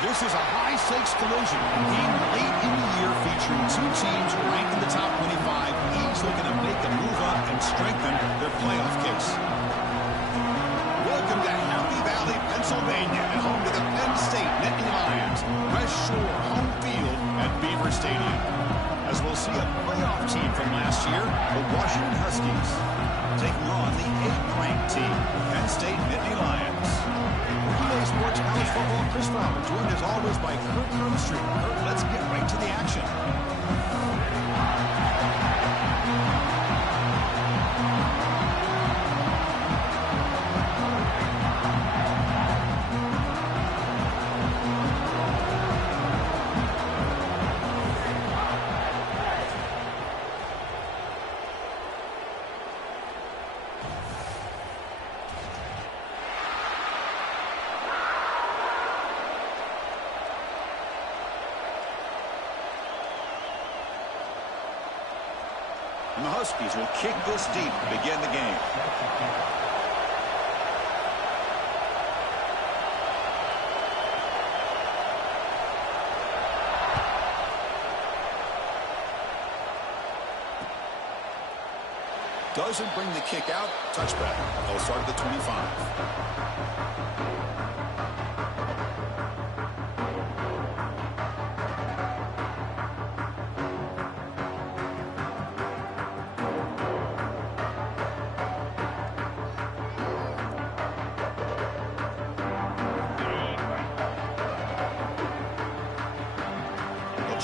This is a high-stakes collision, a game late in the year featuring two teams ranked in the top 25, each looking to make a move up and strengthen their playoff case. Welcome to Happy Valley, Pennsylvania, and home to the Penn State Nittany Lions. West Shore home field at Beaver Stadium. As we'll see a playoff team from last year, the Washington Huskies, taking on the 8th-ranked team, Penn State Nittany Lions. Relay Sports College Football, Chris Fowler, joined as always by Kurt Crumstreet. Kurt, let's get right to the action. And the Huskies will kick this deep to begin the game. Doesn't bring the kick out. Touchback. They'll start at the 25.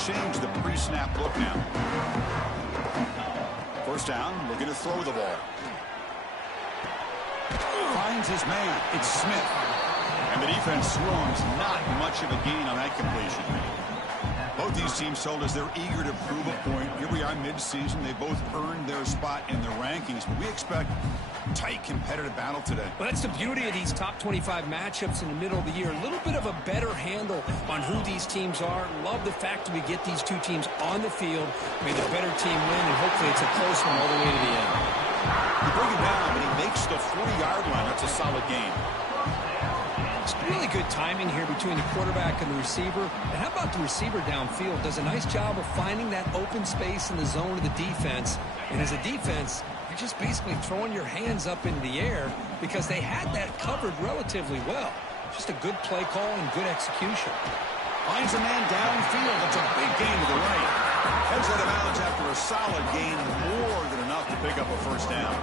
Change the pre-snap look now. First down, looking to throw the ball. Finds his man. It's Smith. And the defense swarms. Not much of a gain on that completion. Both these teams told us they're eager to prove a point. Here we are mid-season. They both earned their spot in the rankings, but we expect tight competitive battle today. Well, that's the beauty of these top 25 matchups in the middle of the year. A little bit of a better handle on who these teams are. Love the fact that we get these two teams on the field. May the better team win, and hopefully it's a close one all the way to the end. You bring it down, but he makes the 40-yard line. That's a solid game. It's really good timing here between the quarterback and the receiver. And how about the receiver downfield? Does a nice job of finding that open space in the zone of the defense. And as a defense, you're just basically throwing your hands up into the air because they had that covered relatively well. Just a good play call and good execution. Finds a man downfield. That's a big gain to the right. Heads out of bounds after a solid gain, more than enough to pick up a first down.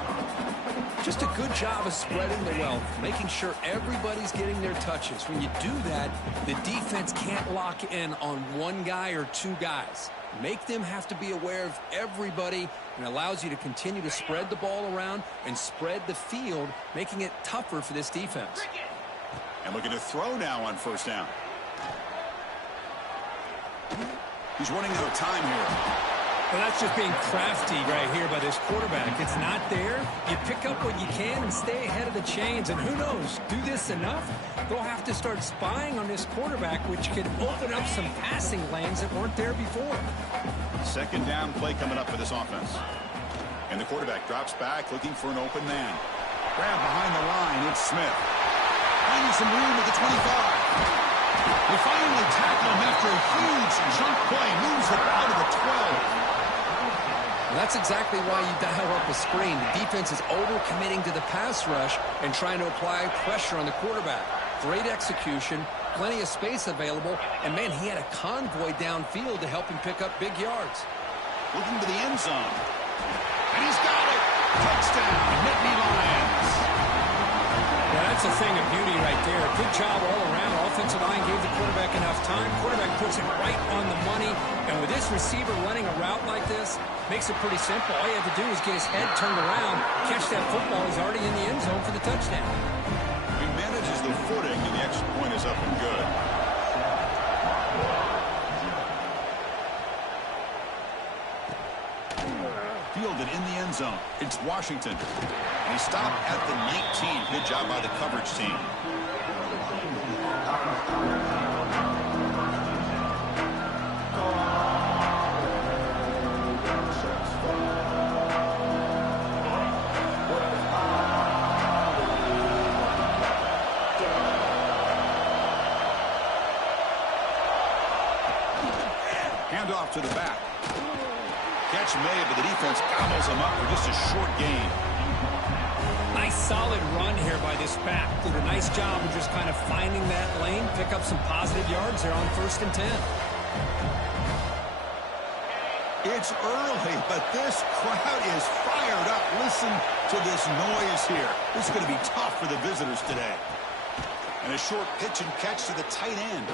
Just a good job of spreading the wealth, making sure everybody's getting their touches. When you do that, the defense can't lock in on one guy or two guys. Make them have to be aware of everybody, and allows you to continue to spread the ball around and spread the field, making it tougher for this defense. And looking to throw now on first down. He's running out of time here. Well, that's just being crafty right here by this quarterback. It's not there. You pick up what you can and stay ahead of the chains. And who knows, do this enough, they'll have to start spying on this quarterback, which could open up some passing lanes that weren't there before. Second down play coming up for this offense. And the quarterback drops back, looking for an open man. Grab behind the line, it's Smith. Finding some room at the 25. They finally tackle him after a huge jump play. Moves the ball to the 12. Well, that's exactly why you dial up a screen. The defense is overcommitting to the pass rush and trying to apply pressure on the quarterback. Great execution, plenty of space available, and man, he had a convoy downfield to help him pick up big yards. Looking to the end zone. And he's got it. Touchdown, Nittany Lions. Yeah, that's a thing of beauty right there. Good job all around. Offensive line gave the quarterback enough time. Quarterback puts it right on the money. And with this receiver running a route like this, makes it pretty simple. All you have to do is get his head turned around, catch that football. He's already in the end zone for the touchdown. He manages the footing, and the extra point is up and good. Fielded in the end zone. It's Washington. And he stopped at the 19. Good job by the coverage team. to the back. Catch made, but the defense gobbles him up for just a short gain. Nice solid run here by this back. Did a nice job of just kind of finding that lane, pick up some positive yards there on 1st and 10. It's early, but this crowd is fired up. Listen to this noise here. This is going to be tough for the visitors today. And a short pitch and catch to the tight end.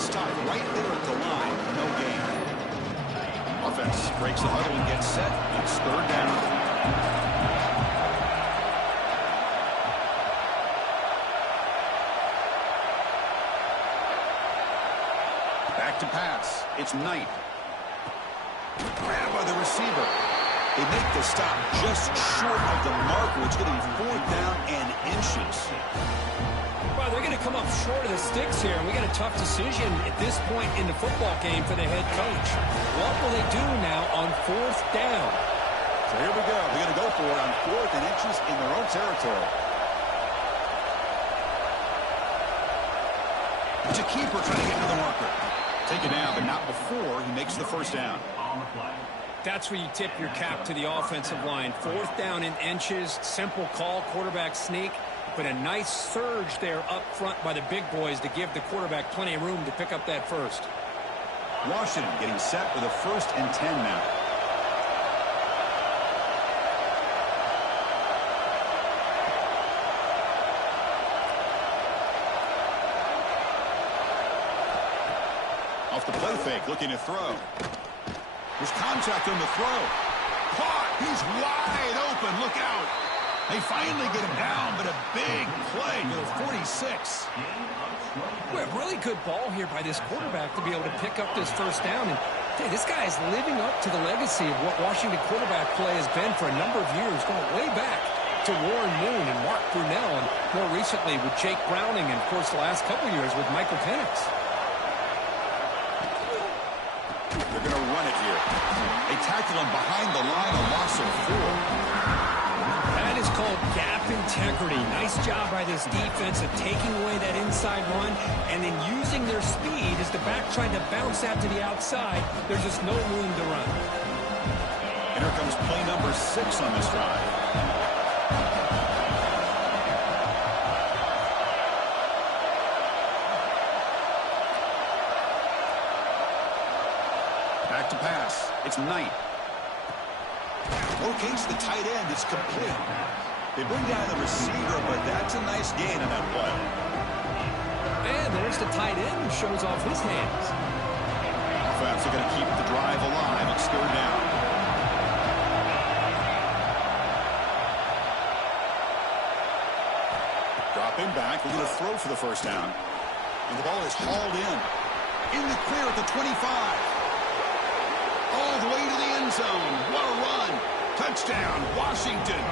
Stopped right there at the line. No gain. Offense breaks the huddle and gets set. It's 3rd down. Back to pass. It's Knight. Grab by the receiver. They make the stop just short of the marker. It's going to be 4th down and inches. Well, they're going to come up short of the sticks here. We got a tough decision at this point in the football game for the head coach. What will they do now on 4th down? So here we go. They're going to go for it on 4th and inches in their own territory. It's a keeper trying to get to the marker. Take it down, but not before he makes the 1st down. That's where you tip your cap to the offensive line. 4th down in inches. Simple call, quarterback sneak. But a nice surge there up front by the big boys to give the quarterback plenty of room to pick up that 1st. Washington getting set for the 1st and 10 now. Off the play fake, looking to throw. There's contact on the throw. Caught. He's wide open. Look out. They finally get him down, but a big play to the 46. Well, really good ball here by this quarterback to be able to pick up this 1st down. And hey, this guy is living up to the legacy of what Washington quarterback play has been for a number of years, going way back to Warren Moon and Mark Brunell, and more recently with Jake Browning, and of course the last couple years with Michael Penix. They're going to run it here. They tackle him behind the line, a loss of 4. That is called gap integrity. Nice job by this defense of taking away that inside run and then using their speed as the back tried to bounce out to the outside. There's just no room to run. And here comes play number 6 on this drive. Back to pass. It's Knight. Locates the tight end. It's complete. They bring down the receiver, but that's a nice gain on that play. And there's the tight end who shows off his hands. Offense are going to keep the drive alive. It's 3rd down. Drop him back. We're going to throw for the 1st down. And the ball is hauled in. In the clear at the 25. All the way to the end zone. What a run. Touchdown, Washington.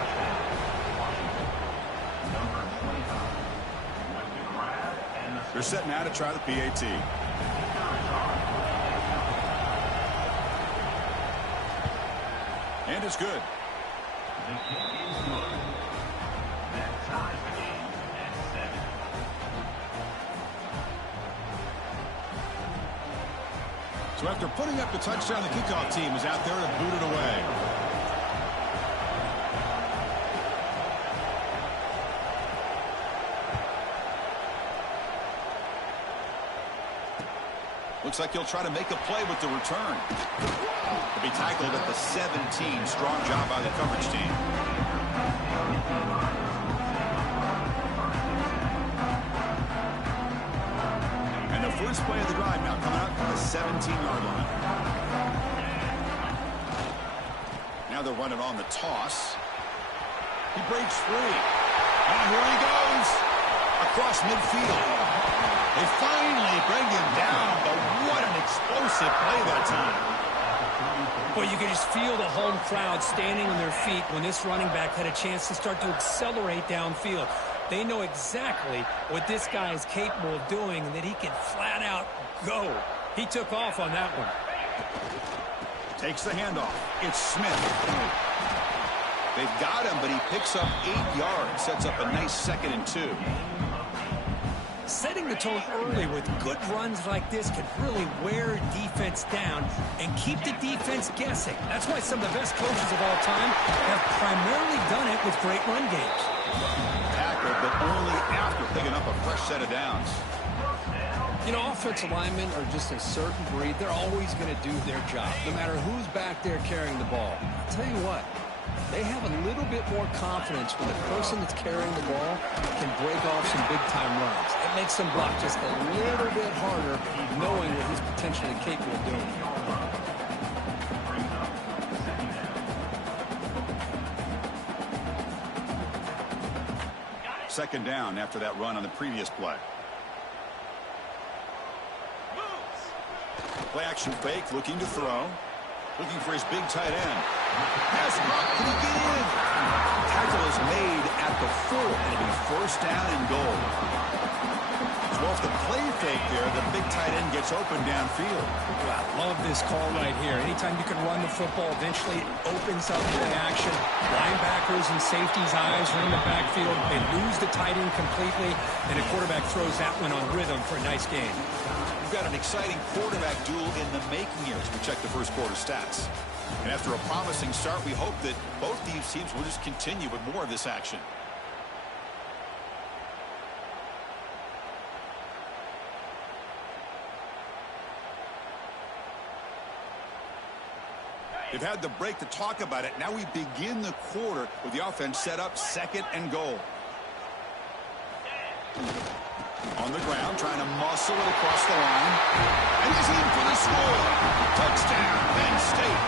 They're setting out to try the PAT. And it's good. So after putting up the touchdown, the kickoff team is out there to boot it away. Looks like he'll try to make a play with the return. He'll be tackled at the 17. Strong job by the coverage team. And the first play of the drive now coming out from the 17-yard line. Now they're running on the toss. He breaks free. And here he goes. Across midfield. They finally bring him down, but what an explosive play that time. Well, you can just feel the home crowd standing on their feet when this running back had a chance to start to accelerate downfield. They know exactly what this guy is capable of doing and that he can flat out go. He took off on that one. Takes the handoff. It's Smith. They've got him, but he picks up 8 yards. Sets up a nice 2nd and 2. Setting the tone early with good runs like this can really wear defense down and keep the defense guessing. That's why some of the best coaches of all time have primarily done it with great run games. Tackled, but only after picking up a fresh set of downs. You know, offensive linemen are just a certain breed. They're always going to do their job, no matter who's back there carrying the ball. I'll tell you what, they have a little bit more confidence when the person that's carrying the ball can break off some big-time runs. It makes them block just a little bit harder, knowing what he's potentially capable of doing. Second down after that run on the previous play. Play action fake, looking to throw. Looking for his big tight end. Pass caught, can he get in? Tackle is made at the 4, and it'll be first down and goal. So off the play fake there, the big tight end gets open downfield. Wow, love this call right here. Anytime you can run the football, eventually it opens up play action. Linebackers and safeties' eyes are in the backfield. They lose the tight end completely, and the quarterback throws that one on rhythm for a nice game. We've got an exciting quarterback duel in the making here as we check the first quarter stats. And after a promising start, we hope that both these teams will just continue with more of this action. They've had the break to talk about it. Now we begin the quarter with the offense set up, second and goal. On the ground, trying to muscle it across the line. And he's in for the score. Touchdown, Penn State.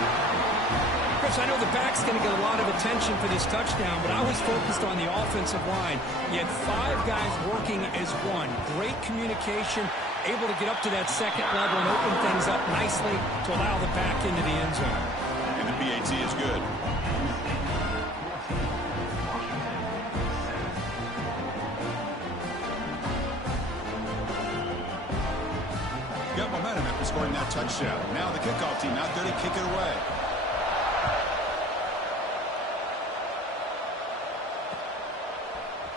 Chris, I know the back's going to get a lot of attention for this touchdown, but I was focused on the offensive line. You had 5 guys working as one. Great communication, able to get up to that second level and open things up nicely to allow the back into the end zone. And the PAT is good. Got momentum after scoring that touchdown. Now the kickoff team out there to kick it away.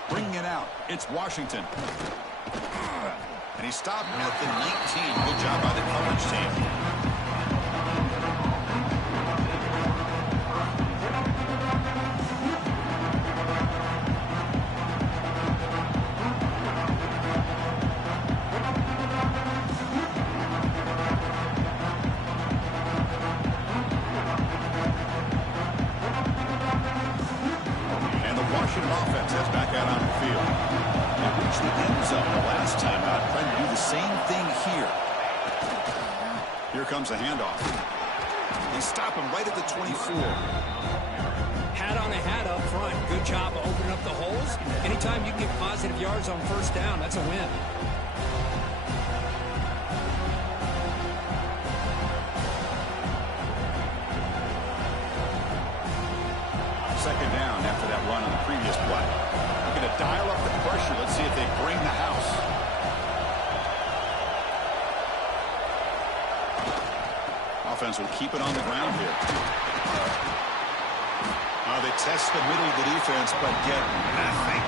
Bringing it out, it's Washington. And he stopped at the 19. Good job by the coverage team. Offense heads back out on the field. They reached the end zone the last time out, trying to do the same thing here. Here comes the handoff. They stop him right at the 24. Hat on a hat up front. Good job of opening up the holes. Anytime you can get positive yards on first down, that's a win. Second down after that run on the previous play. They're going to dial up the pressure. Let's see if they bring the house. Offense will keep it on the ground here. They test the middle of the defense, but get nothing.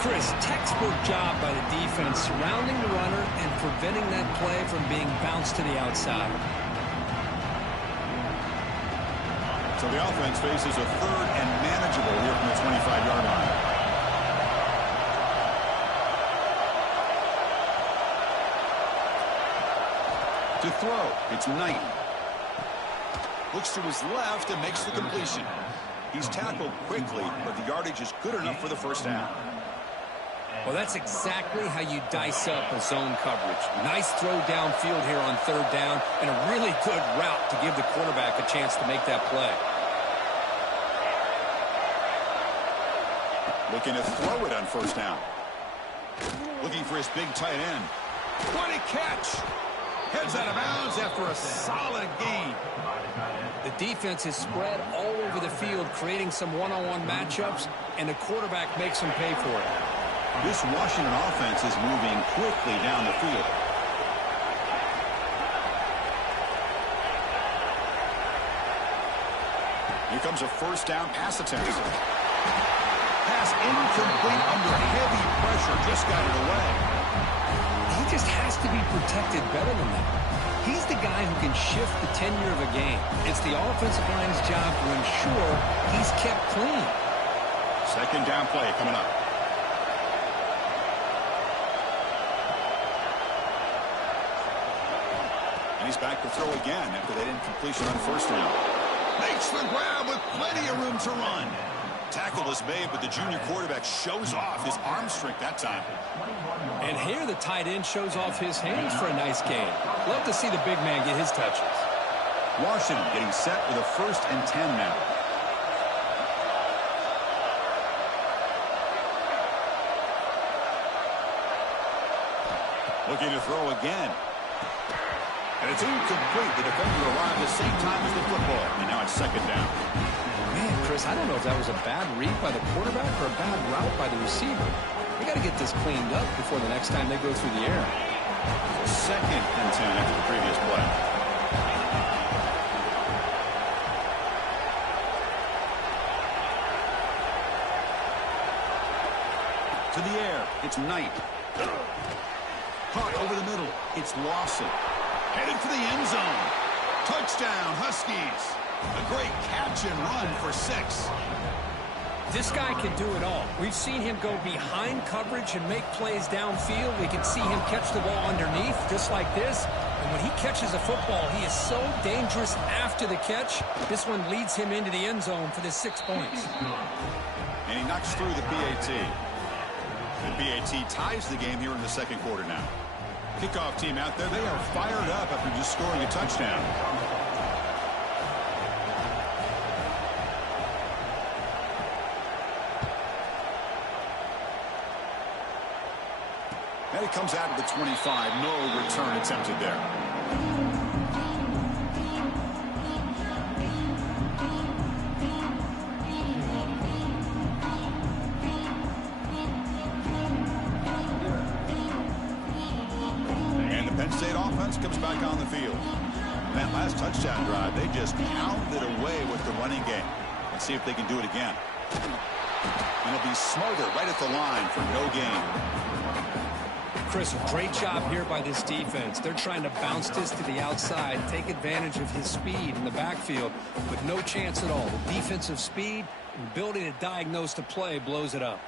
Chris, textbook job by the defense surrounding the runner and preventing that play from being bounced to the outside. So the offense faces a third and manageable here from the 25-yard line. To throw, it's Knight. Looks to his left and makes the completion. He's tackled quickly, but the yardage is good enough for the first down. Well, that's exactly how you dice up a zone coverage. Nice throw downfield here on third down, and a really good route to give the quarterback a chance to make that play. Looking to throw it on first down. Looking for his big tight end. What a catch! Heads out of bounds after a solid gain. The defense is spread all over the field, creating some one-on-one matchups, and the quarterback makes them pay for it. This Washington offense is moving quickly down the field. Here comes a first down pass attempt. Pass incomplete under heavy pressure. Just got it away. He just has to be protected better than that. He's the guy who can shift the tenure of a game. It's the offensive line's job to ensure he's kept clean. Second down play coming up. And he's back to throw again after that incompletion on first down. Makes the grab with plenty of room to run. Tackle is made, but the junior quarterback shows off his arm strength that time. And here the tight end shows off his hands for a nice gain. Love to see the big man get his touches. Washington getting set with a 1st and 10 now. Looking to throw again. And it's incomplete. The defender arrived the same time as the football. And now it's second down. Man, Chris, I don't know if that was a bad read by the quarterback or a bad route by the receiver. They got to get this cleaned up before the next time they go through the air. Second and 10 after the previous play. To the air. It's Knight. Caught over the middle. It's Lawson. Headed for the end zone. Touchdown, Huskies. A great catch and run for 6. This guy can do it all. We've seen him go behind coverage and make plays downfield. We can see him catch the ball underneath, just like this. And when he catches a football, he is so dangerous after the catch. This one leads him into the end zone for the 6 points. And he knocks through the PAT. The PAT ties the game here in the second quarter now. Kickoff team out there, they are fired up after just scoring a touchdown. And it comes out of the 25. No return attempted there. And the Penn State offense comes back on the field. That last touchdown drive, they just pounded away with the running game. Let's see if they can do it again. And it'll be Smarter right at the line for no gain. Chris, a great job here by this defense. They're trying to bounce this to the outside, take advantage of his speed in the backfield, but no chance at all. The defensive speed and ability to diagnose the play blows it up.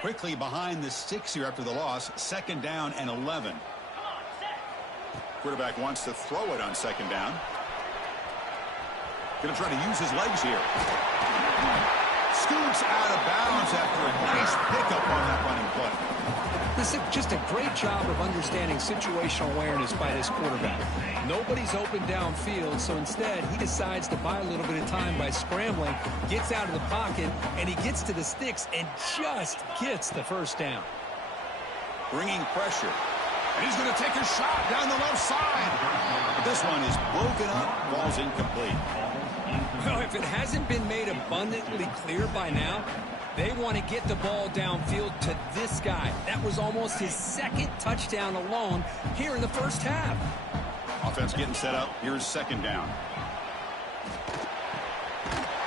Quickly behind the 6 here after the loss. Second down and 11. Quarterback wants to throw it on second down. Going to try to use his legs here. Scoots out of bounds after a nice pickup on that running play. This is just a great job of understanding situational awareness by this quarterback. Nobody's open downfield, so instead he decides to buy a little bit of time by scrambling, gets out of the pocket, and he gets to the sticks and just gets the first down. Bringing pressure. And he's going to take a shot down the left side. But this one is broken up, ball's incomplete. Well, if it hasn't been made abundantly clear by now, they want to get the ball downfield to this guy. That was almost his second touchdown alone here in the first half. Offense getting set up. Here's second down.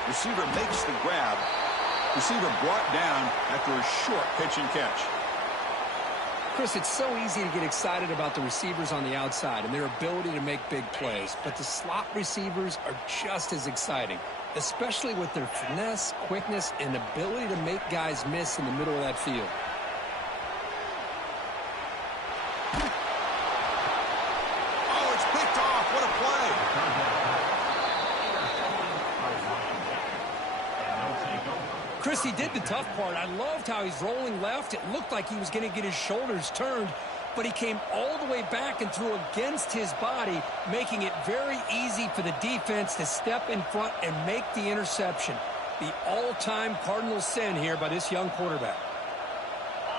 Receiver makes the grab. Receiver brought down after a short pitch and catch. Chris, it's so easy to get excited about the receivers on the outside and their ability to make big plays, but the slot receivers are just as exciting, especially with their finesse, quickness, and ability to make guys miss in the middle of that field. Oh, it's picked off. What a play. Chris, he did the tough part. I loved how he's rolling left. It looked like he was going to get his shoulders turned, but he came all the way back and threw against his body, making it very easy for the defense to step in front and make the interception. The all-time Cardinal sin here by this young quarterback.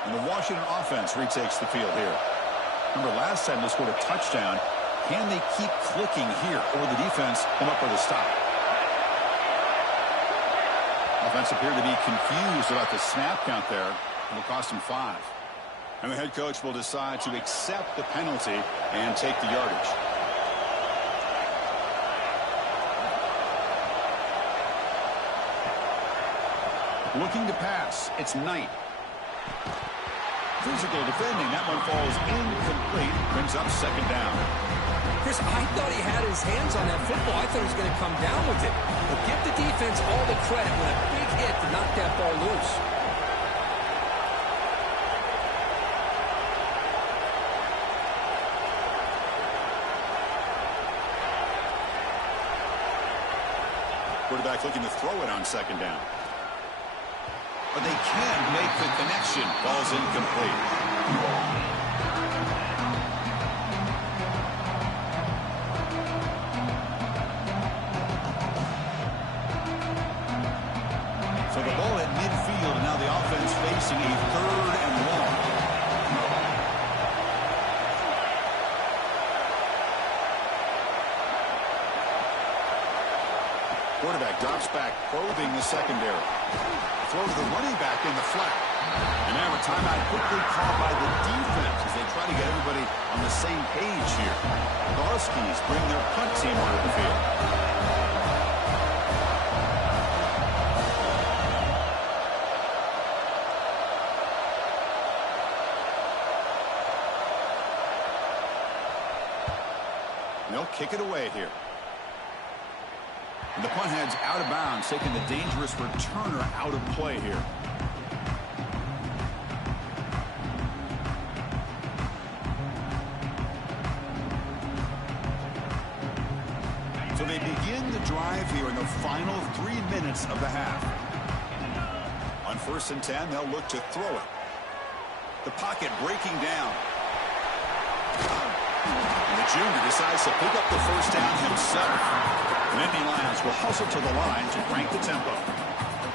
And the Washington offense retakes the field here. Remember, last time they scored a touchdown. Can they keep clicking here, or the defense come up with a stop? Offense appeared to be confused about the snap count there. It'll cost him 5. And the head coach will decide to accept the penalty and take the yardage. Looking to pass. It's Knight. Physical defending. That one falls incomplete. Brings up second down. Chris, I thought he had his hands on that football. I thought he was going to come down with it. But give the defense all the credit with a big hit to knock that ball loose. Quarterback looking to throw it on second down. But they can make the connection. Ball's incomplete. So the ball at midfield, and now the offense facing a 3rd and long. Quarterback drops back, probing the secondary. Throw to the running back in the flat. And now a timeout quickly called by the defense as they try to get everybody on the same page here. The Huskies bring their punt team onto the field. And they'll kick it away here. And the punt heads out of bounds, taking the dangerous returner out of play here. So they begin the drive here in the final 3 minutes of the half. On 1st and 10, they'll look to throw it. The pocket breaking down. And the junior decides to pick up the first down himself. Nittany Lions will hustle to the line to crank the tempo.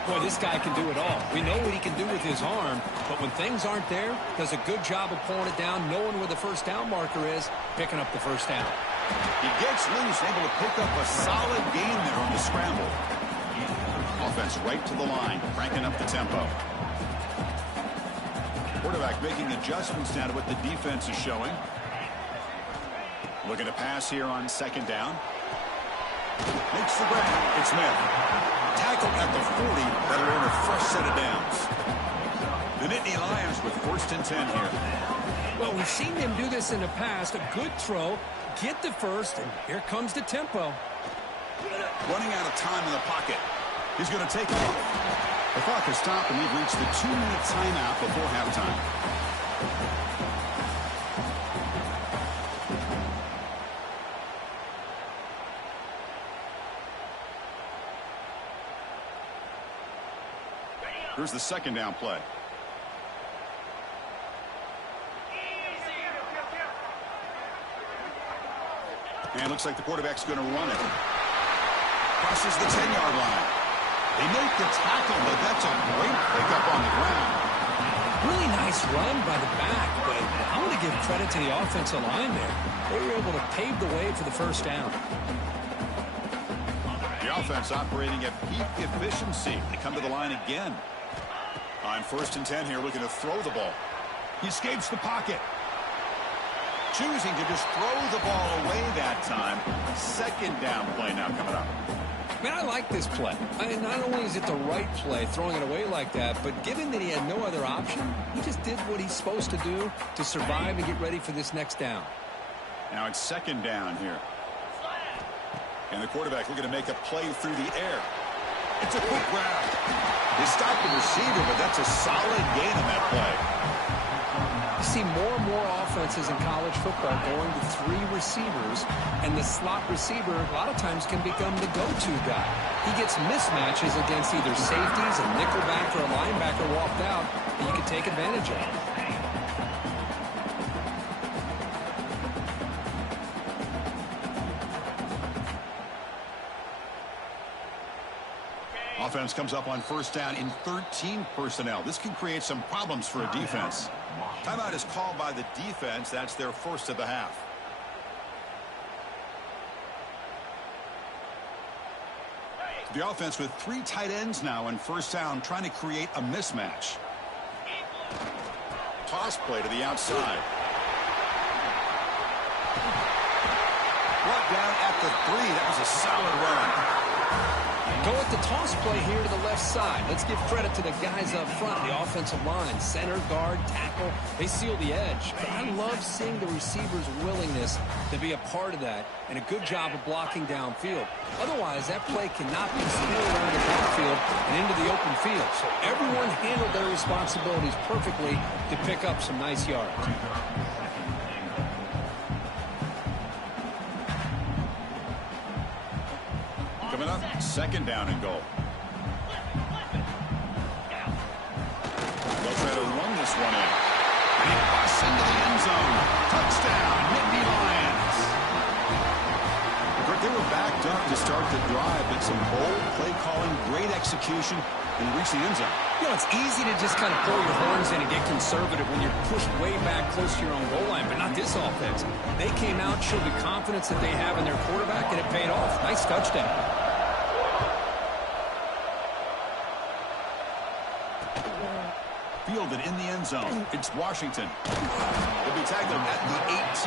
Boy, this guy can do it all. We know what he can do with his arm, but when things aren't there, does a good job of pulling it down, knowing where the first down marker is, picking up the first down. He gets loose, able to pick up a solid gain there on the scramble. Offense right to the line, cranking up the tempo. Quarterback making adjustments now to what the defense is showing. Looking to pass here on second down. Makes the grab. It's Smith. Tackled at the 40. That'll earn a fresh set of downs. The Nittany Lions with 1st and 10 here. Well, we've seen them do this in the past. A good throw, get the first, and here comes the tempo. Running out of time in the pocket. He's going to take off. The clock has stopped, and we've reached the 2-minute timeout before halftime. Here's the second down play. And looks like the quarterback's going to run it. Crosses the 10-yard line. They make the tackle, but that's a great pickup on the ground. Really nice run by the back, but I'm going to give credit to the offensive line there. They were able to pave the way for the first down. The offense operating at peak efficiency. They come to the line again. On 1st and 10 here, looking to throw the ball. He escapes the pocket. Choosing to just throw the ball away that time. Second down play now coming up. Man, I like this play. Not only is it the right play, throwing it away like that, but given that he had no other option, he just did what he's supposed to do to survive and get ready for this next down. Now it's second down here. And the quarterback looking to make a play through the air. It's a quick grab. He stopped the receiver, but that's a solid gain on that play. You see more and more offenses in college football going to 3 receivers, and the slot receiver a lot of times can become the go-to guy. He gets mismatches against either safeties, a nickelback, or a linebacker walked out that you can take advantage of. Offense comes up on first down in 13 personnel. This can create some problems for a defense. Timeout is called by the defense. That's their first of the half. The offense with 3 tight ends now in first down, trying to create a mismatch. toss play to the outside. Brought down at the 3. That was a solid run. Go with the toss play here to the left side. Let's give credit to the guys up front, the offensive line, center, guard, tackle. They seal the edge. But I love seeing the receiver's willingness to be a part of that and a good job of blocking downfield. Otherwise, that play cannot be spilled around the backfield and into the open field. So everyone handled their responsibilities perfectly to pick up some nice yards. Coming up, second down and goal. They'll try to run this one in. And he busts into the end zone. Touchdown, Nittany Lions. They were backed up to start the drive, but some bold play calling, great execution, and reach the end zone. You know, it's easy to just kind of pull your horns in and get conservative when you're pushed way back close to your own goal line, but not this offense. They came out, showed the confidence that they have in their quarterback, and it paid off. Nice touchdown. Fielded in the end zone. It's Washington. He'll be tackled at the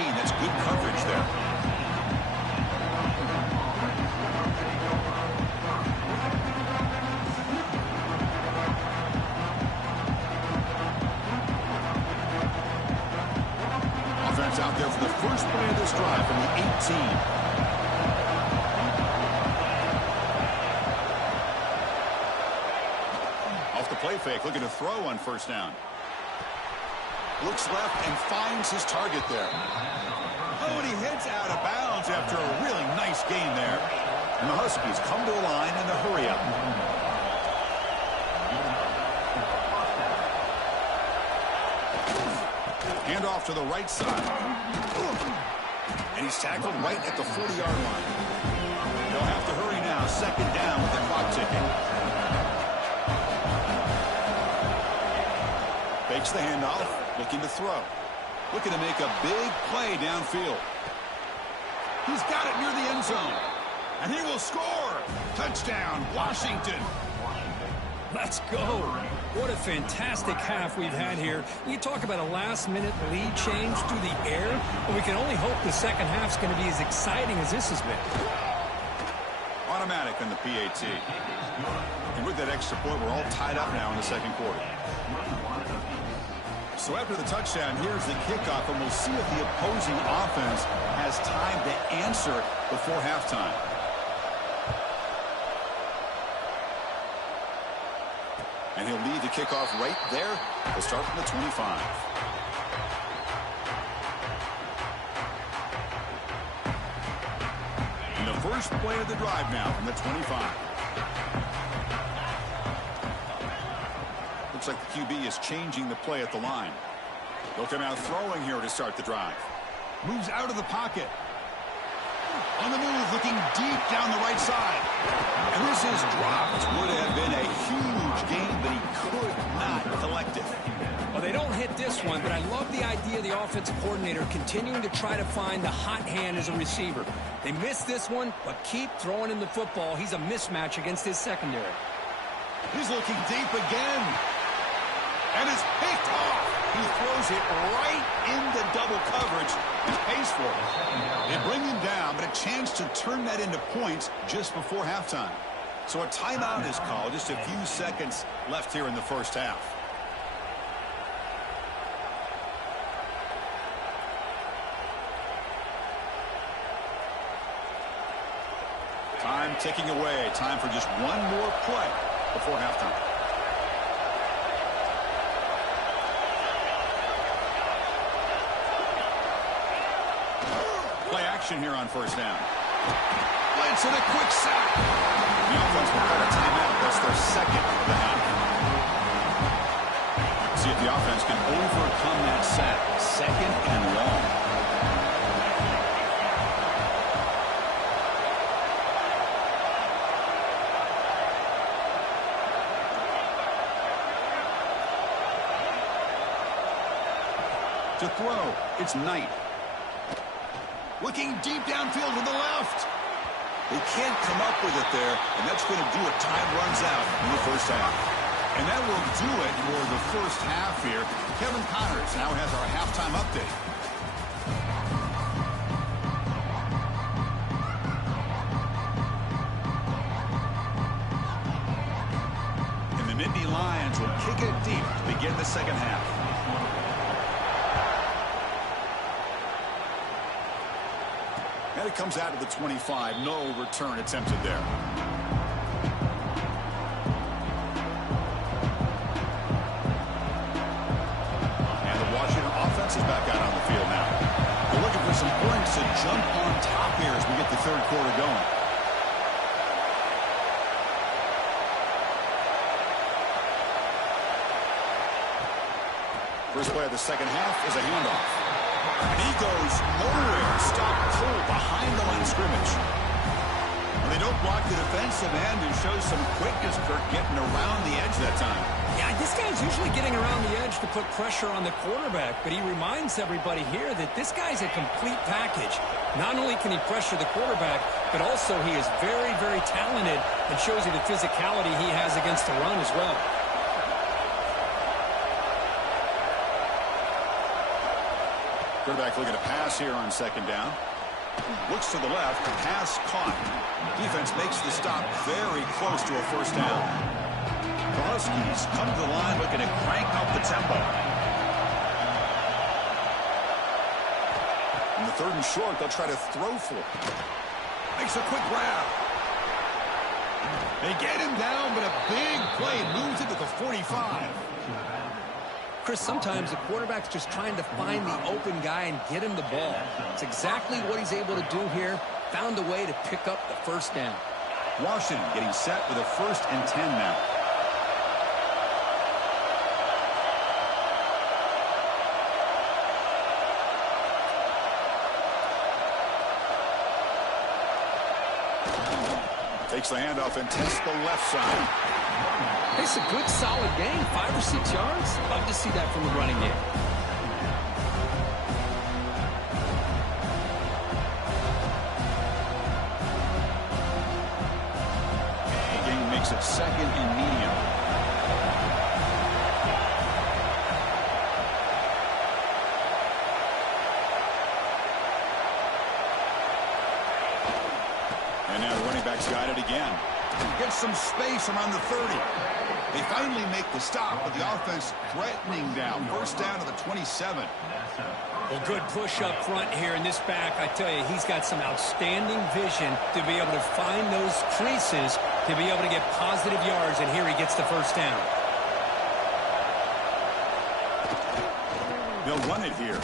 18. That's good coverage there. Offense out there for the first play of this drive from the 18. Play fake, looking to throw on first down. Looks left and finds his target there. Oh, and he heads out of bounds after a really nice gain there. And the Huskies come to the line in a hurry up. Hand off to the right side. And he's tackled right at the 40-yard line. They'll have to hurry now. Second down with the clock ticking. Fakes the handoff, looking to throw. Looking to make a big play downfield. He's got it near the end zone. And he will score. Touchdown, Washington. Let's go. What a fantastic half we've had here. You talk about a last-minute lead change through the air, and we can only hope the second half's going to be as exciting as this has been. Automatic on the PAT. And with that extra point, we're all tied up now in the second quarter. So after the touchdown, here's the kickoff, and we'll see if the opposing offense has time to answer before halftime. And he'll lead the kickoff right there. We'll start from the 25. And the first play of the drive now from the 25. Looks like the QB is changing the play at the line. They'll come out throwing here to start the drive. Moves out of the pocket. On the move, looking deep down the right side. And this is dropped. Would have been a huge gain, but he could not collect it. Well, they don't hit this one, but I love the idea of the offensive coordinator continuing to try to find the hot hand as a receiver. They missed this one, but keep throwing him the football. He's a mismatch against his secondary. He's looking deep again. And it's picked off. He throws it right into double coverage and pays for it. They bring him down, but a chance to turn that into points just before halftime. So a timeout is called. Just a few seconds left here in the first half. Time ticking away. Time for just one more play before halftime. Play action here on first down. Blitz and a quick sack. The offense will call a timeout. That's their second of the half. See if the offense can overcome that sack. Second and long. To throw, it's Knight. Looking deep downfield to the left. They can't come up with it there, and that's going to do it. Time runs out in the first half. And that will do it for the first half here. Kevin Connors now has our halftime update. And the Nittany Lions will kick it deep to begin the second half. And it comes out to the 25. No return attempted there. Is back out on the field now. They're looking for some points to jump on top here as we get the third quarter going. First play of the second half is a handoff. And he goes nowhere. Stopped cold behind the line of scrimmage. And they don't block the defensive end and show some quickness, Kirk, getting around the edge that time. Yeah, this guy's usually getting around the edge to put pressure on the quarterback, but he reminds everybody here that this guy's a complete package. Not only can he pressure the quarterback, but also he is very, very talented and shows you the physicality he has against the run as well. Quarterback looking to pass here on second down. Looks to the left, pass caught. Defense makes the stop very close to a first down. The Huskies come to the line looking to crank up the tempo. In the third and short, they'll try to throw for it. Makes a quick grab. They get him down, but a big play moves it to the 45. Chris, sometimes the quarterback's just trying to find the open guy and get him the ball. It's exactly what he's able to do here. Found a way to pick up the first down. Washington getting set with a 1st and 10 now. Takes the handoff and tests the left side. It's a good, solid gain, 5 or 6 yards. Love to see that from the running game. The game makes it 2nd and medium. And now the running back's got it again. Gets some space around the 30. They finally make the stop, but the offense threatening down. First down to the 27. Well, good push up front here in this back. I tell you, he's got some outstanding vision to be able to find those creases, to be able to get positive yards, and here he gets the first down. They'll run it here.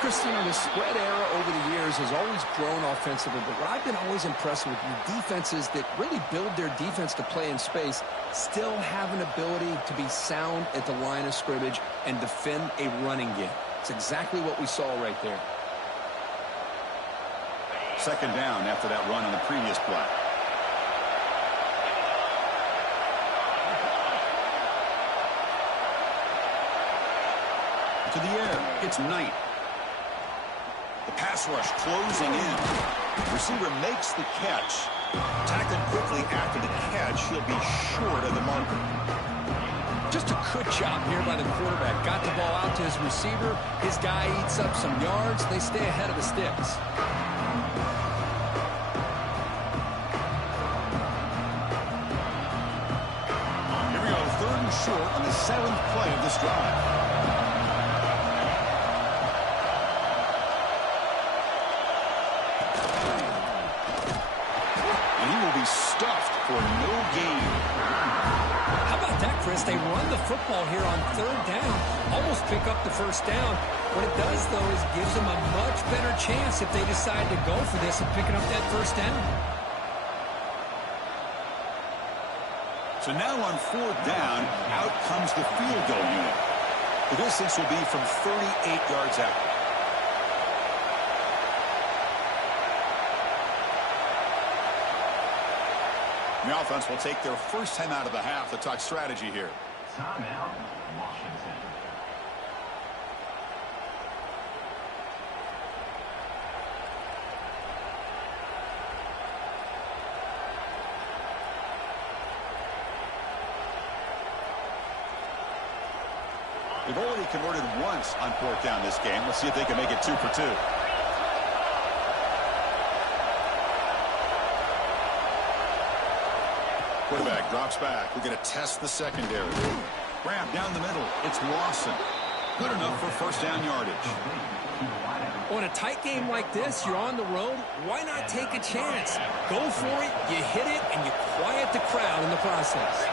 Christian, the spread era over the years has always grown offensively, but what I've been always impressed with the defenses that really build their defense to play in space still have an ability to be sound at the line of scrimmage and defend a running game. It's exactly what we saw right there. Second down after that run on the previous play. To the air, it's Knight. The pass rush closing in. Receiver makes the catch. Tackled quickly after the catch. He'll be short of the marker. Just a good job here by the quarterback. Got the ball out to his receiver. His guy eats up some yards. They stay ahead of the sticks. Here we go. 3rd and short on the 7th play of this drive. Stuffed for no gain. How about that, Chris? They run the football here on 3rd down, almost pick up the first down. What it does, though, is gives them a much better chance if they decide to go for this and picking up that first down. So now on 4th down, out comes the field goal unit. The distance will be from 38 yards out. The offense will take their first time out of the half to talk strategy here. Timeout, Washington. They've already converted once on 4th down this game. Let's see if they can make it 2 for 2. Quarterback drops back. We're going to test the secondary. Grab down the middle. It's Lawson. Good enough for 1st down yardage. On a tight game like this, you're on the road. Why not take a chance? Go for it, you hit it, and you quiet the crowd in the process.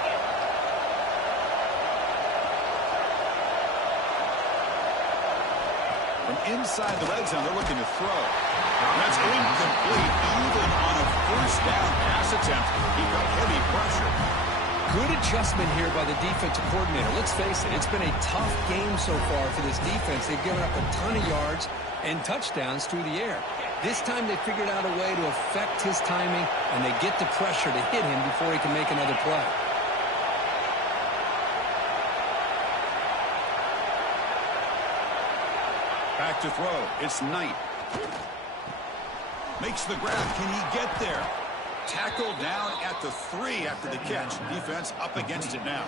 From inside the red zone, they're looking to throw. That's incomplete, even on a 1st down pass attempt. He got heavy pressure. Good adjustment here by the defensive coordinator. Let's face it, it's been a tough game so far for this defense. They've given up a ton of yards and touchdowns through the air. This time they figured out a way to affect his timing, and they get the pressure to hit him before he can make another play. Back to throw. It's Knight. Makes the grab. Can he get there? Tackled down at the 3 after the catch. Defense up against it now.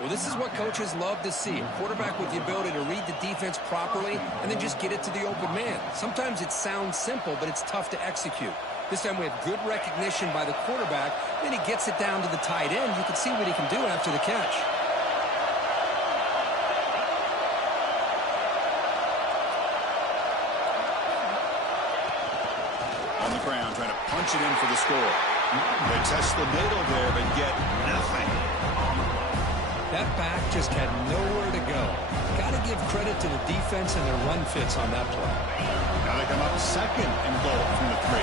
Well, this is what coaches love to see. A quarterback with the ability to read the defense properly and then just get it to the open man. Sometimes it sounds simple, but it's tough to execute. This time we have good recognition by the quarterback. Then he gets it down to the tight end. You can see what he can do after the catch. On the ground, trying to punch it in for the score. They test the middle there, but get nothing. That back just had nowhere to go. Got to give credit to the defense and their run fits on that play. Got to come up 2nd and goal from the 3.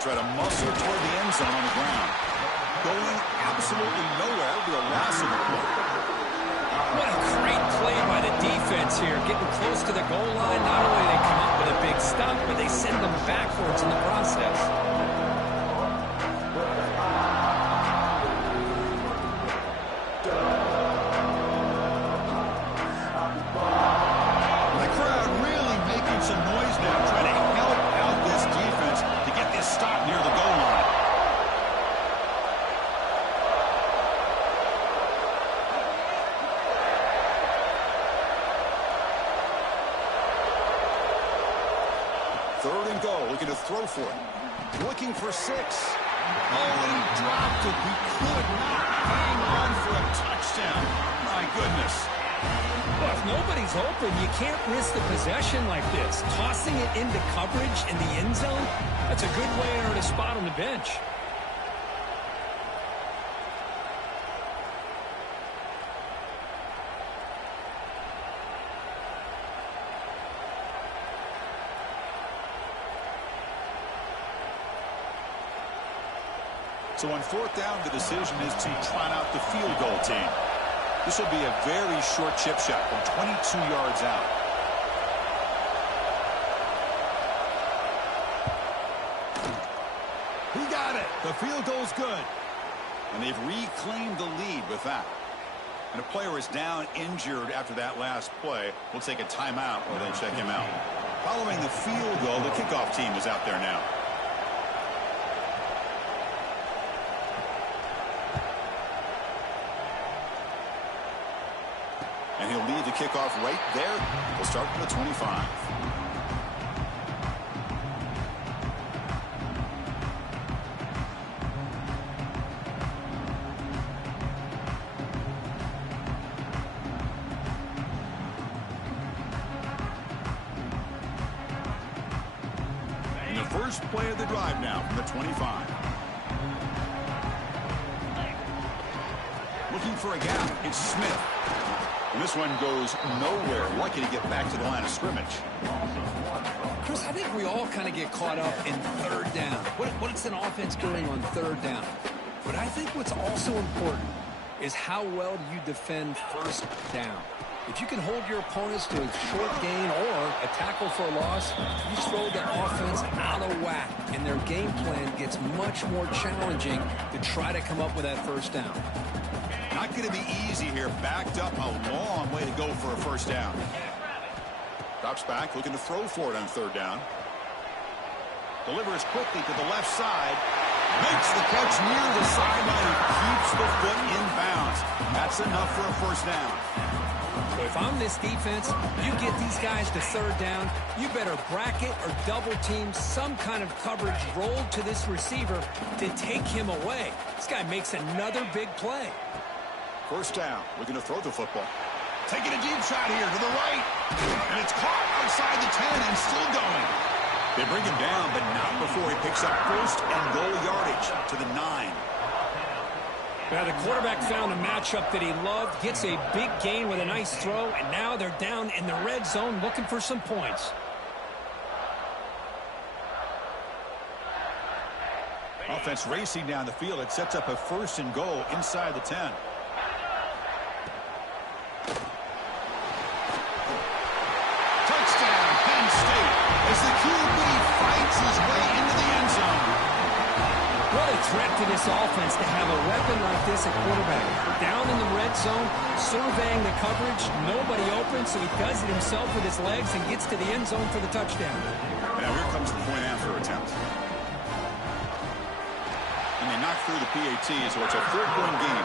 Try to muscle toward the end zone on the ground. Going absolutely nowhere with a loss of the play. What a great play by the defense here. Getting close to the goal line. Not only do they come up with a big stop, but they send them backwards in the process. The crowd really making some noise now, trying to help out this defense to get this stop near the goal line. Third and goal, looking to throw for it. Looking for 6. Oh, and he dropped it. He could not hang on for a touchdown. My goodness. Well, if nobody's open, you can't risk the possession like this. Tossing it into coverage in the end zone, that's a good way to earn a spot on the bench. So on 4th down, the decision is to trot out the field goal team. This will be a very short chip shot from 22 yards out. He got it. The field goal's good. And they've reclaimed the lead with that. And a player is down injured after that last play. We'll take a timeout or they check him out. Following the field goal, the kickoff team is out there now. And he'll lead the kickoff right there. We'll start from the 25. And the first play of the drive now from the 25. Looking for a gap. It's Smith. And this one goes nowhere. Lucky to get back to the line of scrimmage. Chris, I think we all kind of get caught up in 3rd down. What's an offense doing on 3rd down? But I think what's also important is how well do you defend 1st down. If you can hold your opponents to a short gain or a tackle for a loss, you throw the offense out of whack, and their game plan gets much more challenging to try to come up with that 1st down. Not not going to be easy here. Backed up, a long way to go for a first down. Drops back, looking to throw for it on third down. Delivers quickly to the left side. Makes the catch near the sideline and keeps the foot in bounds. That's enough for a first down. So if I'm this defense, you get these guys to third down, you better bracket or double team some kind of coverage rolled to this receiver to take him away. This guy makes another big play. First down, looking to throw the football. Taking a deep shot here to the right. And it's caught outside the 10 and still going. They bring him down, but not before he picks up first and goal yardage to the 9. Now the quarterback found a matchup that he loved, gets a big gain with a nice throw, and now they're down in the red zone looking for some points. Offense racing down the field. It sets up a first and goal inside the 10. Touchdown, Penn State, as the QB fights his way into the end zone. What a threat to this offense to have a weapon like this at quarterback. Down in the red zone, surveying the coverage, nobody open, so he does it himself with his legs and gets to the end zone for the touchdown. Now here comes the point after attempt. And they knock through the PAT, so it's a 4-point game,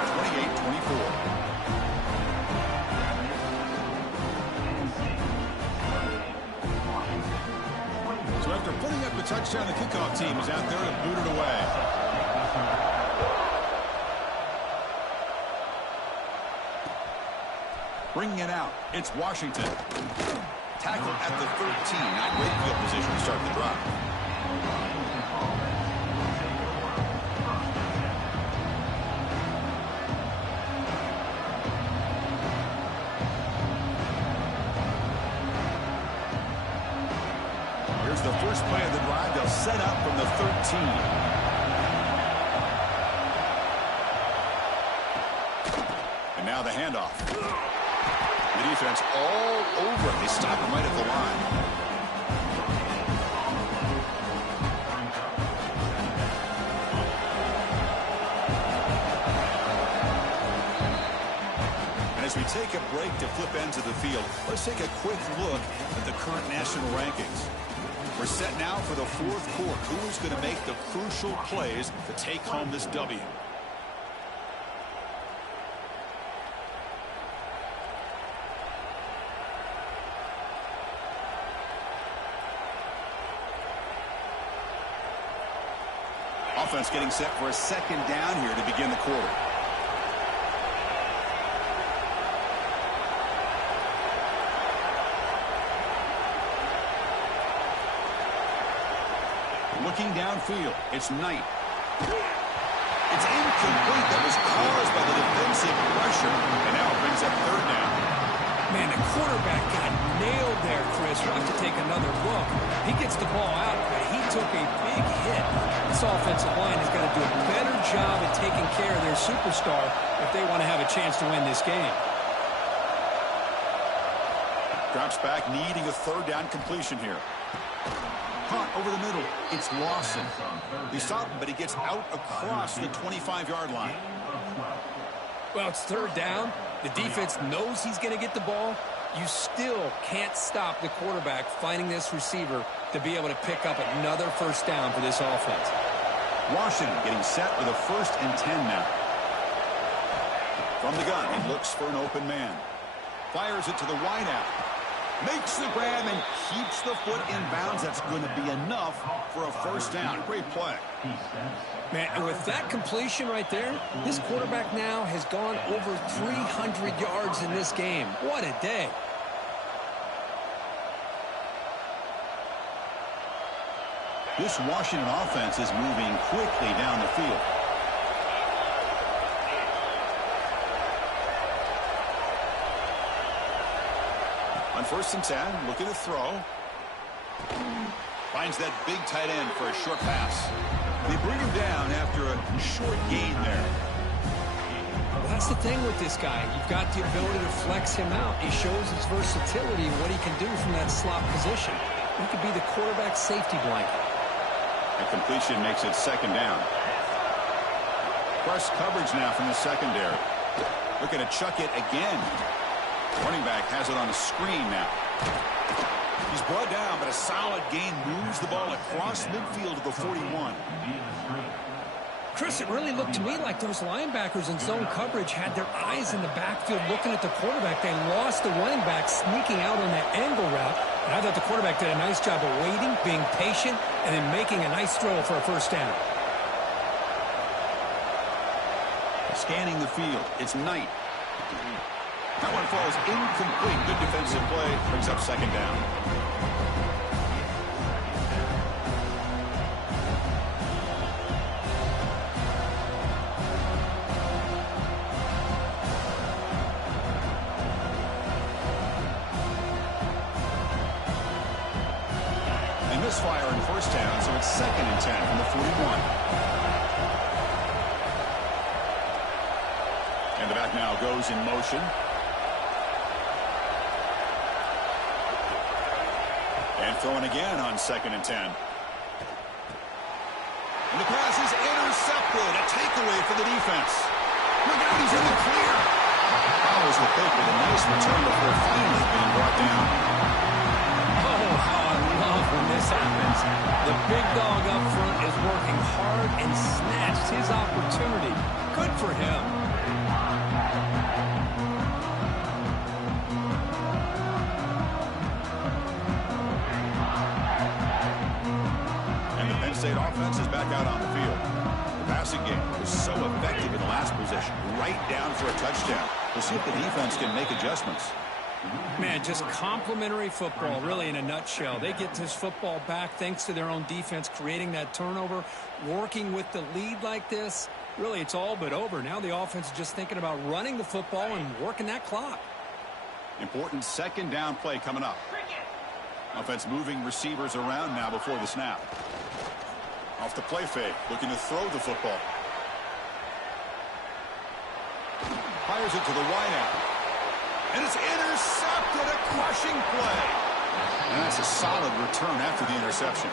28-24. So after putting up the touchdown, the kickoff team is out there to boot it away. Bringing it out, it's Washington. Tackle at the 13. Not great field position to start the drive. Here's the first play of the drive. They'll set up from the 13. And now the handoff. The defense all over it. They stop him right at the line. And as we take a break to flip ends of the field, let's take a quick look at the current national rankings. We're set now for the fourth quarter. Who is going to make the crucial plays to take home this W? Offense getting set for a second down here to begin the quarter. Looking downfield, it's Knight. It's incomplete. That was caused by the defensive pressure, and now it brings up third down. Man, the quarterback got nailed there, Chris. We'll have to take another look. He gets the ball out, but he took a big hit. This offensive line has got to do a better job at taking care of their superstar if they want to have a chance to win this game. Drops back, needing a third down completion here. Caught over the middle. It's Lawson. He stopped him, but he gets out across the 25-yard line. Well, it's third down. The defense knows he's going to get the ball. You still can't stop the quarterback finding this receiver to be able to pick up another first down for this offense. Washington getting set with a 1st and 10 now. From the gun, he looks for an open man. Fires it to the wideout. Makes the grab and keeps the foot in bounds. That's going to be enough for a first down. Great play. Man, and with that completion right there, this quarterback now has gone over 300 yards in this game. What a day. This Washington offense is moving quickly down the field. On 1st and 10, looking to throw. Finds that big tight end for a short pass. They bring him down after a short gain there. Well, that's the thing with this guy. You've got the ability to flex him out. He shows his versatility and what he can do from that slot position. He could be the quarterback safety blanket. And completion makes it 2nd down. Press coverage now from the secondary. Looking to chuck it again. Running back has it on the screen now. He's brought down, but a solid gain moves the ball across midfield to the 41. Chris, it really looked to me like those linebackers in zone coverage had their eyes in the backfield looking at the quarterback. They lost the running back sneaking out on that angle route. And I thought the quarterback did a nice job of waiting, being patient, and then making a nice throw for a first down. Scanning the field. It's Knight. That one falls incomplete. Good defensive play. Brings up second down. They misfire in first down, so it's 2nd and 10 from the 41. And the back now goes in motion. And throwing again on 2nd and 10. And the pass is intercepted. A takeaway for the defense. Look out, he's in the clear. Follows the pick with a nice return before finally being brought down. Oh, how I love when this happens. The big dog up front is working hard and snatched his opportunity. Good for him. State offense is back out on the field. The passing game was so effective in last possession, right down for a touchdown. We'll see if the defense can make adjustments. Man, just complimentary football, really, in a nutshell. They get this football back thanks to their own defense, creating that turnover, working with the lead like this. Really, it's all but over. Now the offense is just thinking about running the football and working that clock. Important second down play coming up. Offense moving receivers around now before the snap. Off the play fake, looking to throw the football. Fires it to the wideout. And it's intercepted, a crushing play. And that's a solid return after the interception.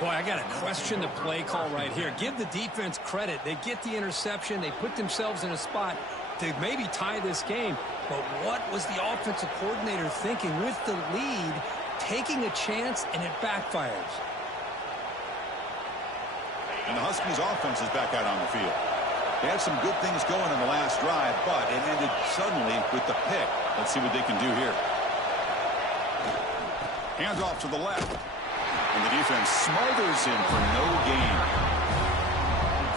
Boy, I got to question the play call right here. Give the defense credit. They get the interception. They put themselves in a spot to maybe tie this game. But what was the offensive coordinator thinking with the lead, taking a chance, and it backfires? And the Huskies offense is back out on the field. They had some good things going in the last drive, but it ended suddenly with the pick. Let's see what they can do here. Hands off to the left. And the defense smothers him for no gain.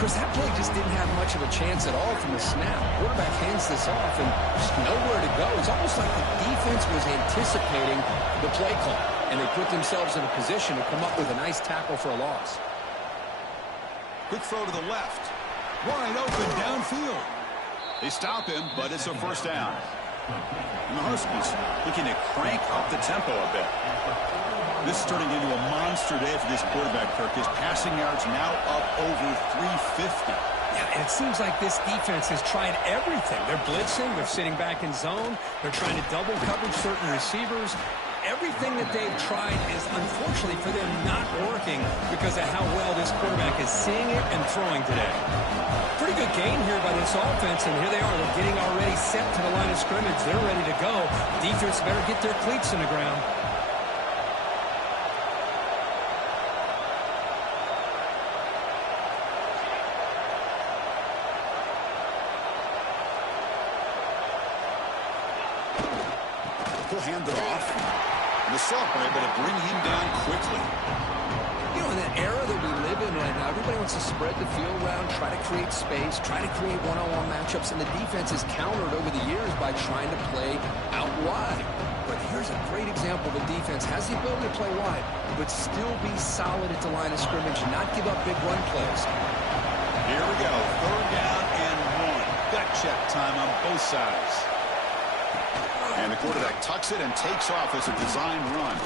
Chris, that play just didn't have much of a chance at all from the snap. Quarterback hands this off and just nowhere to go. It's almost like the defense was anticipating the play call, and they put themselves in a position to come up with a nice tackle for a loss. Quick throw to the left. Wide open downfield. They stop him, but it's a first down. And the Huskies looking to crank up the tempo a bit. This is turning into a monster day for this quarterback, Kirk. His passing yards now up over 350. Yeah, and it seems like this defense has tried everything. They're blitzing. They're sitting back in zone. They're trying to double coverage certain receivers. Everything that they've tried is, unfortunately for them, not working because of how well this quarterback is seeing it and throwing today. Pretty good game here by this offense, and here they are. They're getting already set to the line of scrimmage. They're ready to go. Defense better get their cleats in the ground. He'll hand it off. And the sophomore able to bring him down quickly. You know, in that era that we live in right now, everybody wants to spread the field around, try to create space, try to create one-on-one matchups, and the defense has countered over the years by trying to play out wide. But here's a great example. The defense has the ability to play wide, but still be solid at the line of scrimmage, not give up big run plays. Here we go. 3rd down and 1. Gut check time on both sides. And the quarterback tucks it and takes off as a design run.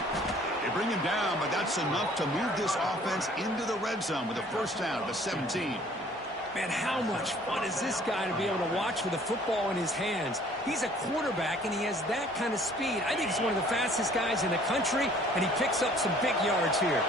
They bring him down, but that's enough to move this offense into the red zone with a first down at the 17. Man, how much fun is this guy to be able to watch with a football in his hands? He's a quarterback, and he has that kind of speed. I think he's one of the fastest guys in the country, and he picks up some big yards here.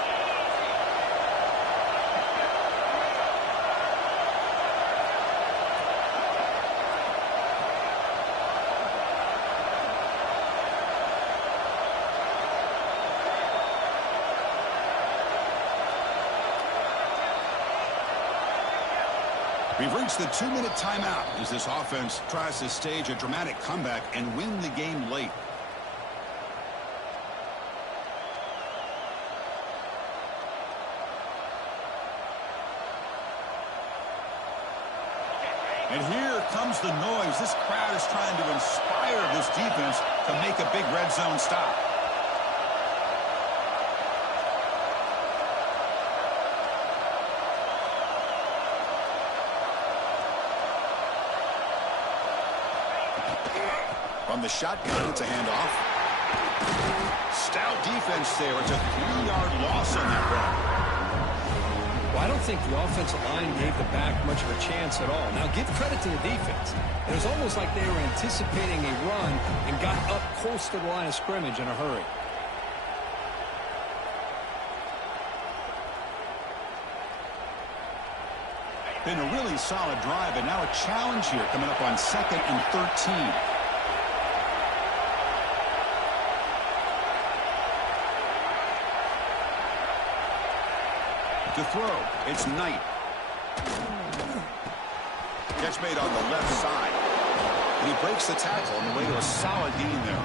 We've reached the 2-minute timeout as this offense tries to stage a dramatic comeback and win the game late. And here comes the noise. This crowd is trying to inspire this defense to make a big red zone stop. From the shotgun, it's a handoff. Stout defense there. It's a 3-yard loss on that run. Well, I don't think the offensive line gave the back much of a chance at all. Now, give credit to the defense. It was almost like they were anticipating a run and got up close to the line of scrimmage in a hurry. Been a really solid drive, and now a challenge here coming up on 2nd and 13. To throw, it's Knight. Catch made on the left side. And he breaks the tackle on the way to a solid gain there.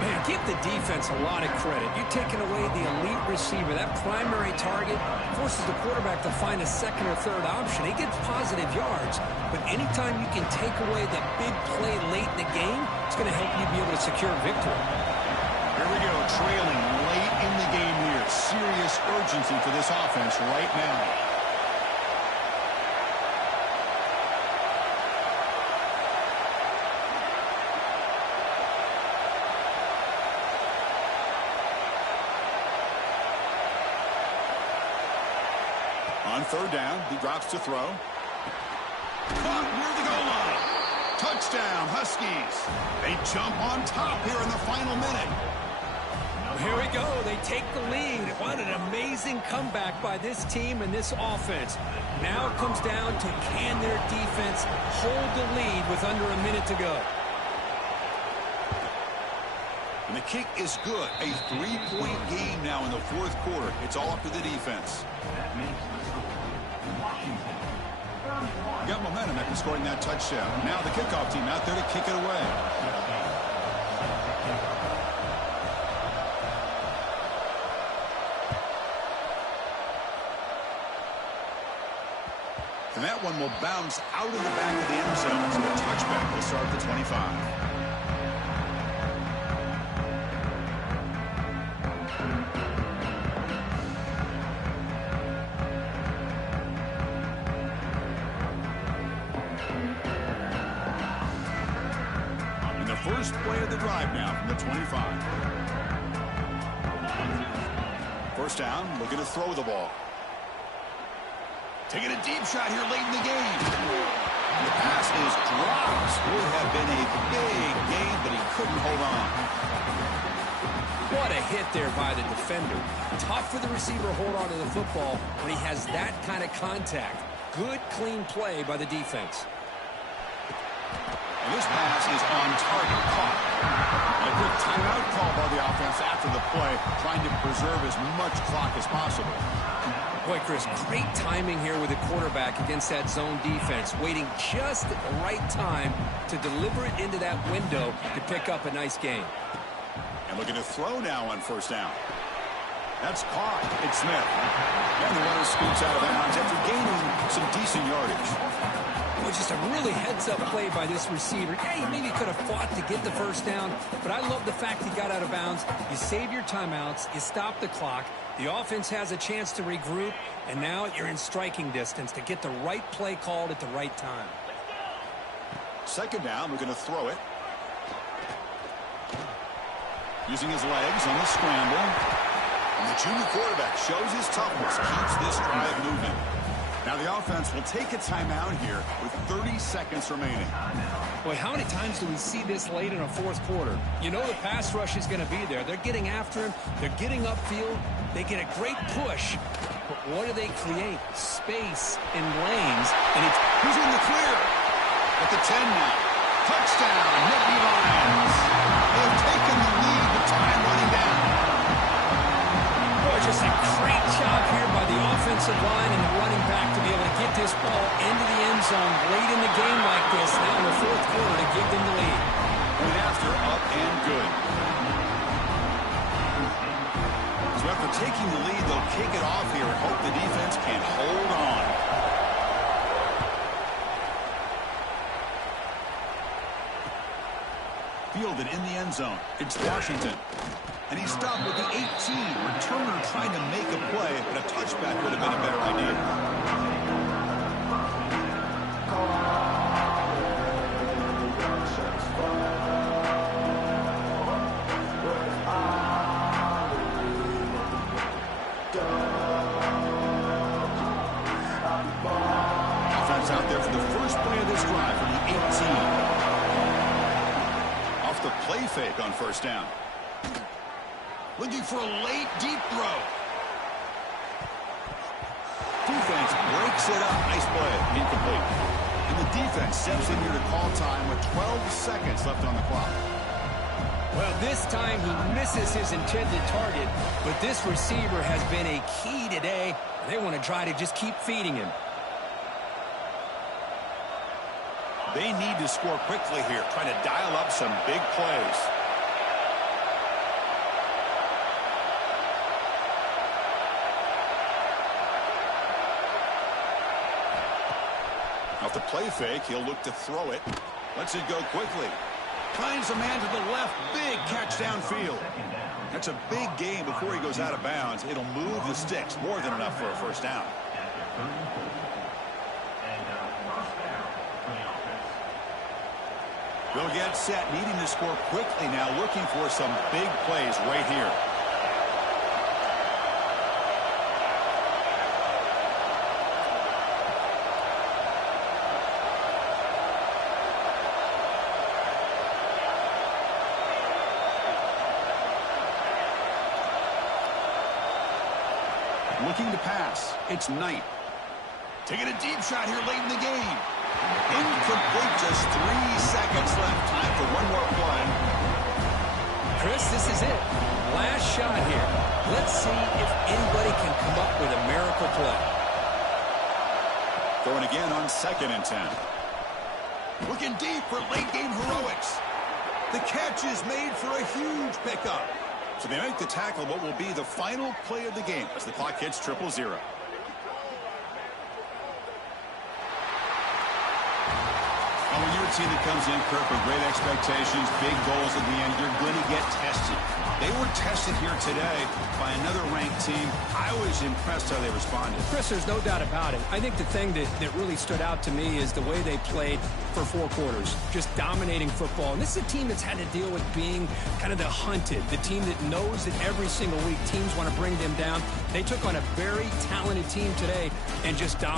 Man, give the defense a lot of credit. You're taking away the elite receiver. That primary target forces the quarterback to find a second or third option. He gets positive yards, but anytime you can take away the big play late in the game, it's going to help you be able to secure victory. Here we go, trailing late in the game here. Serious urgency for this offense right now. On 3rd down, he drops to throw. Caught near the goal line. Touchdown, Huskies. They jump on top here in the final minute. Here we go. They take the lead. What an amazing comeback by this team and this offense. Now it comes down to can their defense hold the lead with under a minute to go. And the kick is good. A 3-point game now in the 4th quarter. It's all up to the defense. That makes the score Washington 31. Got momentum after scoring that touchdown. Now the kickoff team out there to kick it away. And that one will bounce out of the back of the end zone. So a touchback will start the 25. And the first play of the drive now from the 25. First down, looking to throw the ball. Taking a deep shot here late in the game. The pass is dropped. Would have been a big gain, but he couldn't hold on. What a hit there by the defender. Tough for the receiver to hold on to the football when he has that kind of contact. Good, clean play by the defense. And this pass is on target, caught. And a quick timeout call by the offense after the play, trying to preserve as much clock as possible. Boy, Chris, great timing here with the quarterback against that zone defense, waiting just at the right time to deliver it into that window to pick up a nice gain. And looking to throw now on first down. That's caught. It's Smith. And the runner scoots out of bounds after gaining some decent yardage. Well, just a really heads-up play by this receiver. Yeah, he maybe could have fought to get the first down, but I love the fact he got out of bounds. You save your timeouts, you stop the clock, the offense has a chance to regroup, and now you're in striking distance to get the right play called at the right time. Second down, we're going to throw it. Using his legs on the scramble. And the junior quarterback shows his toughness, keeps this drive moving. Now the offense will take a timeout here with 30 seconds remaining. Boy, how many times do we see this late in a 4th quarter? You know the pass rush is going to be there. They're getting after him. They're getting upfield. They get a great push. But what do they create? Space and lanes. And it's who's in the clear? At the 10 now. Touchdown, Nittany Lions. They have taken the lead with time running down. Boy, just a great job here by the offensive line and the running back to be able to get this ball into the end zone late in the game like this, now in the fourth quarter, to give them the lead. Went after, up and good. So after taking the lead, they'll kick it off here and hope the defense can hold on. Fielded in the end zone. It's Washington. And he's stopped with the 18. Returner trying to make a play, but a touchback would have been a better idea. Offense out there for the first play of this drive from the 18. Off the play fake on first down. Looking for a late, deep throw. Defense breaks it up. Nice play. Incomplete. And the defense steps in here to call time with 12 seconds left on the clock. Well, this time he misses his intended target, but this receiver has been a key today. They want to try to just keep feeding him. They need to score quickly here, trying to dial up some big plays. Off the play fake, he'll look to throw it. Lets it go quickly. Finds a man to the left. Big catch downfield. That's a big gain before he goes out of bounds. It'll move the sticks. More than enough for a first down. They'll get set, needing to score quickly now, looking for some big plays right here. Looking to pass. It's Knight. Taking a deep shot here late in the game. Incomplete, just 3 seconds left. Time for one more play. Chris, this is it. Last shot here. Let's see if anybody can come up with a miracle play. Going again on 2nd and 10. Looking deep for late game heroics. The catch is made for a huge pickup. So they make the tackle what will be the final play of the game as the clock hits 0-0. And when you're a team that comes in, Kirk, with great expectations, big goals at the end, you're going to get tested. They were tested here today by another ranked team. I was impressed how they responded. Chris, there's no doubt about it. I think the thing that really stood out to me is the way they played for 4 quarters, just dominating football. And this is a team that's had to deal with being kind of the hunted, the team that knows that every single week teams want to bring them down. They took on a very talented team today and just dominated.